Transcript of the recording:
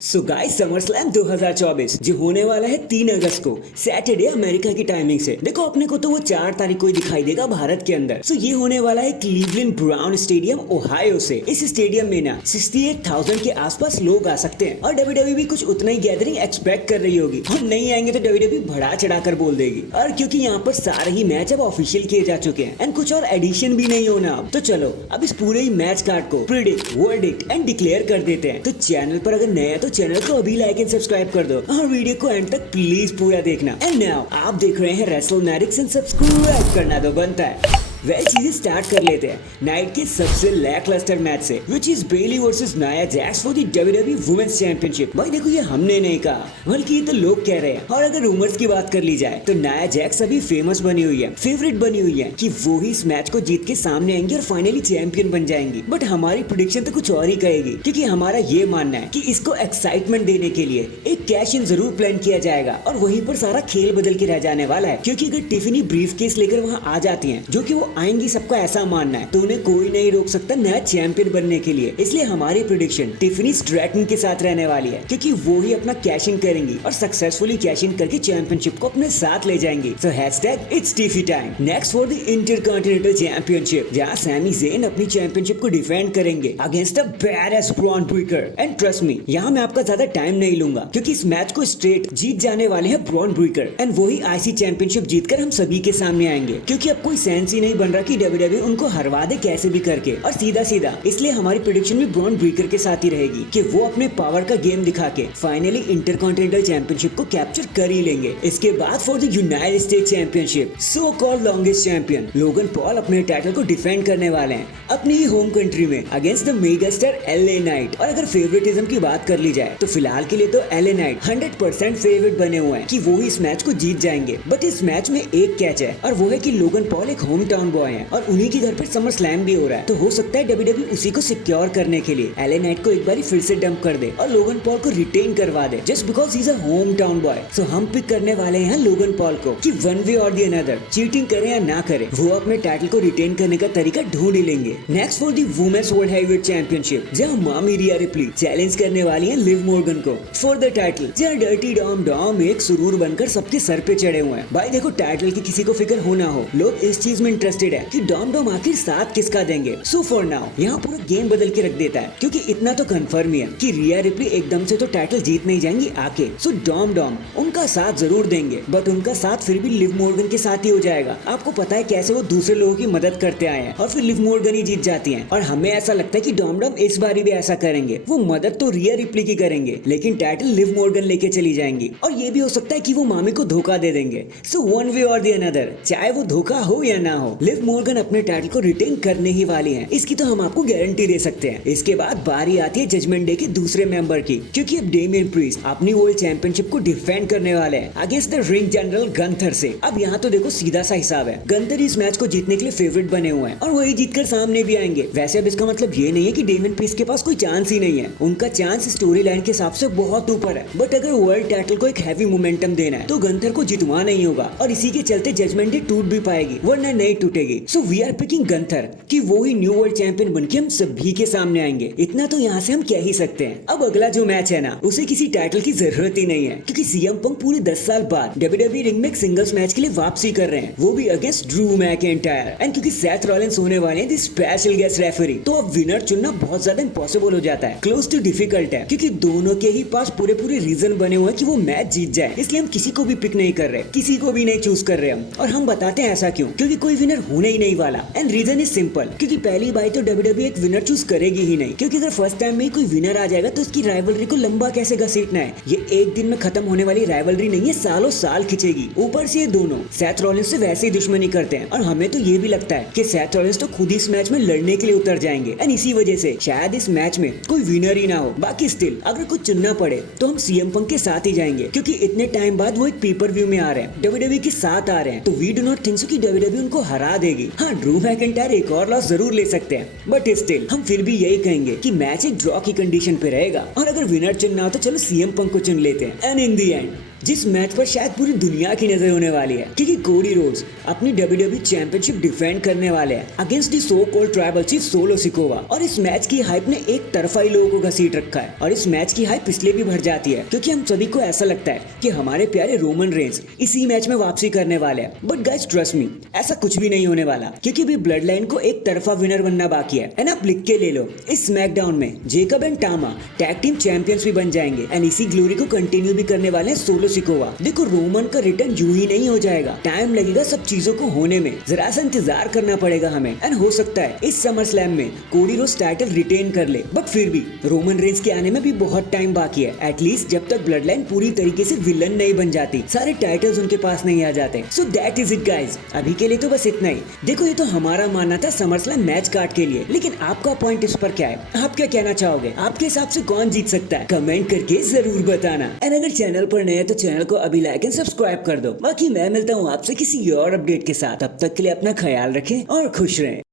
So guys summer slam 2024 जो होने वाला है 3 अगस्त को सैटरडे अमेरिका की टाइमिंग से। देखो अपने को तो वो 4 तारीख को ही दिखाई देगा भारत के अंदर। सो ये होने वाला है क्लीवलैंड ब्राउन स्टेडियम ओहायो से। इस स्टेडियम में ना 68,000 के आसपास लोग आ सकते हैं और डब्ल्यूडब्ल्यूई भी कुछ उतना ही गैदरिंग एक्सपेक्ट कर रही होगी और नहीं आएंगे तो डब्ल्यूडब्ल्यूई बढ़ा चढ़ा कर बोल देगी। और क्योंकि यहाँ पर सारे ही मैच अब ऑफिशियल किए जा चुके हैं एंड कुछ और एडिशन भी नहीं होना अब, तो चलो अब इस पूरे ही मैच कार्ड को प्रिडिक्ट वर्डिक्ट एंड डिक्लेयर कर देते हैं। तो चैनल पर अगर नया तो चैनल को अभी लाइक एंड सब्सक्राइब कर दो और वीडियो को एंड तक प्लीज पूरा देखना। एंड नाउ आप देख रहे हैं रेसलमैनिक्स एंड सब्सक्राइब करना तो बनता है। चीजें स्टार्ट कर लेते हैं नाइट के सबसे लैकलस्टर मैच से, which is Bayley versus Nia Jax for the WWE women's championship. भाई देखो ये हमने नहीं कहा बल्कि ये तो लोग कह रहे हैं। और अगर रूमर्स की बात कर ली जाए तो नाया जैक्स अभी फेमस बनी हुई है, फेवरेट बनी हुई है कि वो ही इस मैच को जीत के सामने आएंगी और फाइनली चैंपियन बन जाएंगी। बट हमारी प्रेडिक्शन तो कुछ और ही कहेगी, क्योंकि हमारा ये मानना है कि इसको एक्साइटमेंट देने के लिए एक कैश इन जरूर प्लान किया जाएगा और वहीं पर सारा खेल बदल के रह जाने वाला है। क्योंकि अगर टिफिनी ब्रीफ केस लेकर वहाँ आ जाती है, जो कि वो आएंगी, सबका ऐसा मानना है, तो उन्हें कोई नहीं रोक सकता नया चैंपियन बनने के लिए। इसलिए हमारी प्रेडिक्शन टिफिनी स्ट्रैटन के साथ रहने वाली है, क्योंकि वो ही अपना कैशिंग करेंगी और सक्सेसफुली कैशिंग करके चैंपियनशिप को अपने साथ ले जाएंगी। So hashtag it's tiffy time. Next for the intercontinental championship, जहां सैमी ज़ेन अपनी चैंपियनशिप को डिफेंड करेंगे against a badass Bron Breakker. And trust me, यहाँ मैं आपका ज्यादा टाइम नहीं लूंगा, क्योंकि इस मैच को स्ट्रेट जीत जाने वाले हैं ब्रॉन ब्रेकर एंड वही आईसी चैंपियनशिप जीतकर हम सभी के सामने आएंगे। क्योंकि अब कोई सेंस ही नहीं बन रहा कि डब्ल्यूडब्ल्यूई उनको हरवा दे कैसे भी करके और सीधा सीधा। इसलिए हमारी प्रेडिक्शन भी ब्रॉन ब्रेकर के साथ ही रहेगी कि वो अपने पावर का गेम दिखा के फाइनली इंटरकॉन्टिनेंटल चैंपियनशिप को कैप्चर कर ही लेंगे। इसके बाद for the United states championship, so called longest champion Logan Paul अपने टाइटल को डिफेंड करने वाले हैं अपनी ही होम कंट्री में against the mega star LA night. और अगर फेवरेटिज्म की बात कर ली जाए तो फिलहाल के लिए तो एलए नाइट 100% फेवरेट बने हुए हैं कि वो इस मैच को जीत जाएंगे। बट इस मैच में एक कैच है और वो है कि लोगन पॉल एक होम टाउन बॉय है और उन्हीं के घर पर समर स्लैम भी हो रहा है। तो हो सकता है डब्ल्यूडब्ल्यूई उसी को सिक्योर करने के लिए एलए नाइट को एक बार फिर से डंप कर दे और लोगन पॉल को रिटेन करवा दे just because he is a home town boy. So हम पिक करने वाले हैं लोगन पॉल को कि वन वे और दी अनदर, चीटिंग करे या ना करे, वो अपने टाइटल को रिटेन करने का तरीका ढूंढ ही लेंगे। Next for the women's world heavyweight championship, जहां मामी रिया रिप्ली चैलेंज करने वाली है लिव मॉर्गन को फॉर द टाइटल। जहां डर्टी डॉम डॉम एक सुरूर बनकर सबके सर पे चढ़े हुए हैं। भाई देखो टाइटल की किसी को फिक्र हो ना हो, लोग इस चीज में इंटरेस्टेड है कि डॉम डॉम आखिर साथ किसका देंगे। सो फॉर नाउ यहाँ पूरा गेम बदल के रख देता है, क्योंकि इतना तो कंफर्म ही है कि रिया रिप्ली एकदम से तो टाइटल जीत नहीं जाएंगी आके। सो डॉम डॉम उनका साथ जरूर देंगे, बट उनका साथ फिर भी लिव मॉर्गन के साथ ही हो जाएगा। आपको पता है कैसे वो दूसरे लोगों की मदद करते आए हैं और फिर लिव मॉर्गन ही जीत जाती हैं। और हमें ऐसा लगता है कि डॉम डॉम इस बारी भी ऐसा करेंगे, वो मदद तो रिया रिप्ली की करेंगे लेकिन टाइटल लिव मॉर्गन लेके चली जाएंगी। और ये भी हो सकता है कि वो मामी को धोखा दे देंगे। सो वन वे और दी अनदर, चाहे वो धोखा हो या ना हो, लिव मॉर्गन अपने टाइटल को रिटेन करने ही वाली हैं, इसकी तो हम आपको गारंटी दे सकते हैं। इसके बाद बारी आती है जजमेंट डे के दूसरे मेंबर की, क्योंकि अब डेमियन प्रीस्ट अपनी वर्ल्ड चैंपियनशिप को डिफेंड करने वाले हैं against the ring general Gunther से। अब यहाँ तो देखो सीधा सा हिसाब है, गंथर इस मैच को जीतने के लिए फेवरेट बने हुए हैं और वही जीतकर सामने भी आएंगे। वैसे अब इसका मतलब ये नहीं है कि डेमियन प्रीस्ट के पास कोई चांस ही नहीं है, उनका चांस स्टोरी लाइन के हिसाब से बहुत ऊपर है। बट अगर वर्ल्ड टाइटल को एक हैवी मोमेंटम देना है तो गंथर को जितवा नहीं होगा और इसी के चलते जजमेंट डे टूट भी पाएगी, वरना नहीं टूटेगी। So we are picking Gunther कि वो ही न्यू वर्ल्ड चैंपियन बनके हम सभी के सामने आएंगे। इतना तो यहाँ से हम कह ही सकते हैं। अब अगला जो मैच है ना, उसे किसी टाइटल की जरूरत ही नहीं है, क्योंकि सीएम पंक पूरे 10 साल बाद डब्ल्यूडब्ल्यूई रिंग में एक सिंगल्स मैच के लिए वापसी कर रहे हैं, वो भी अगेंस्ट ड्रू मैकिंटायर। एंड क्योंकि सेथ रॉलिंस होने वाले हैं द स्पेशल गेस्ट रेफरी, तो अब विनर चुनना बहुत ज्यादा इम्पॉसिबल हो जाता है, क्लोज टू डिफिकल्ट है, क्योंकि दोनों के ही पास पूरे रीजन बने हुए हैं कि वो मैच जीत जाए। इसलिए हम किसी को भी पिक नहीं कर रहे, किसी को भी नहीं चूज कर रहे हम। और हम बताते हैं ऐसा क्यों, क्योंकि कोई विनर होने ही नहीं वाला। एंड रीजन इज सिंपल, क्योंकि पहली बार तो डब्ल्यूडब्ल्यूई एक विनर चूज करेगी ही नहीं, क्योंकि अगर फर्स्ट टाइम में कोई विनर आ जाएगा तो उसकी राइवलरी को लंबा कैसे घसीटना है। ये एक दिन में खत्म होने वाली राइवलरी नहीं है, सालों साल खिंचेगी। ऊपर से ये दोनों सेथ रॉलिंस से वैसे ही दुश्मनी करते हैं और हमें तो ये भी लगता है कि सेथ रॉलिंस तो खुद इस मैच में लड़ने के लिए उतर जाएंगे एंड इसी वजह से शायद इस मैच में कोई विनर ही ना हो। बाकी स्टिल अगर कुछ चुनना पड़े तो हम सीएम पंक के साथ ही जाएंगे, क्योंकि इतने टाइम बाद वो एक पेपर व्यू में आ रहे हैं, डब्ल्यूडब्ल्यूई के साथ आ रहे हैं, तो we do not think so कि डब्ल्यूडब्ल्यूई उनको हरा देगी। हाँ, ड्रू मैकिंटायर एक और लॉस जरूर ले सकते हैं, बट स्टिल हम फिर भी यही कहेंगे कि मैच एक ड्रॉ की कंडीशन पे रहेगा और अगर विनर चुनना हो तो चलो सीएम पंक को चुन लेते हैं। एंड इन दी एंड जिस मैच पर शायद पूरी दुनिया की नजर होने वाली है, क्योंकि कोडी रोड्स अपनी WWE चैंपियनशिप डिफेंड करने वाले हैं against the so called tribal chief solo Sikoa. और इस मैच की हाइप ने एक तरफा ही लोगों को घसीट रखा है, और इस मैच की हाइप इसलिए भी बढ़ जाती है क्योंकि हम सभी को ऐसा लगता है कि हमारे प्यारे रोमन रेंस इसी मैच में वापसी करने वाले हैं। बट गाइस ट्रस्ट मी, ऐसा कुछ भी नहीं होने वाला, क्योंकि अभी ब्लड लाइन को एक तरफा विनर बनना बाकी है। एंड आप लिख के ले लो, इस स्मैकडाउन में Jacob and टामा tag team champions भी बन जाएंगे एंड इसी ग्लोरी को कंटिन्यू भी करने वाले हैं सोलो सिकोवा। देखो रोमन का रिटर्न यूं ही नहीं हो जाएगा, टाइम लगेगा सब चीजों को होने में, जरा सा इंतजार करना पड़ेगा हमें। एंड हो सकता है इस समर स्लैम में कोडी रोड्स टाइटल रिटेन कर ले, बट फिर भी रोमन रेंस के आने में भी बहुत टाइम बाकी है, एटलीस्ट जब तक ब्लड लाइन पूरी तरीके से विलन नहीं बन जाती, सारे टाइटल्स उनके पास नहीं आ जाते। So that is it guys, अभी के लिए तो बस इतना ही। देखो ये तो हमारा मानना था समर स्लैम मैच कार्ड के लिए, लेकिन आपका पॉइंट इस पर क्या है? आप क्या कहना चाहोगे? आपके हिसाब से कौन जीत सकता है? कमेंट करके जरूर बताना। एंड अगर चैनल पर नए हैं तो चैनल को अभी लाइक एंड सब्सक्राइब कर दो। बाकी मैं मिलता हूँ आपसे किसी और अपडेट के साथ, तब तक के लिए अपना ख्याल रखें और खुश रहें।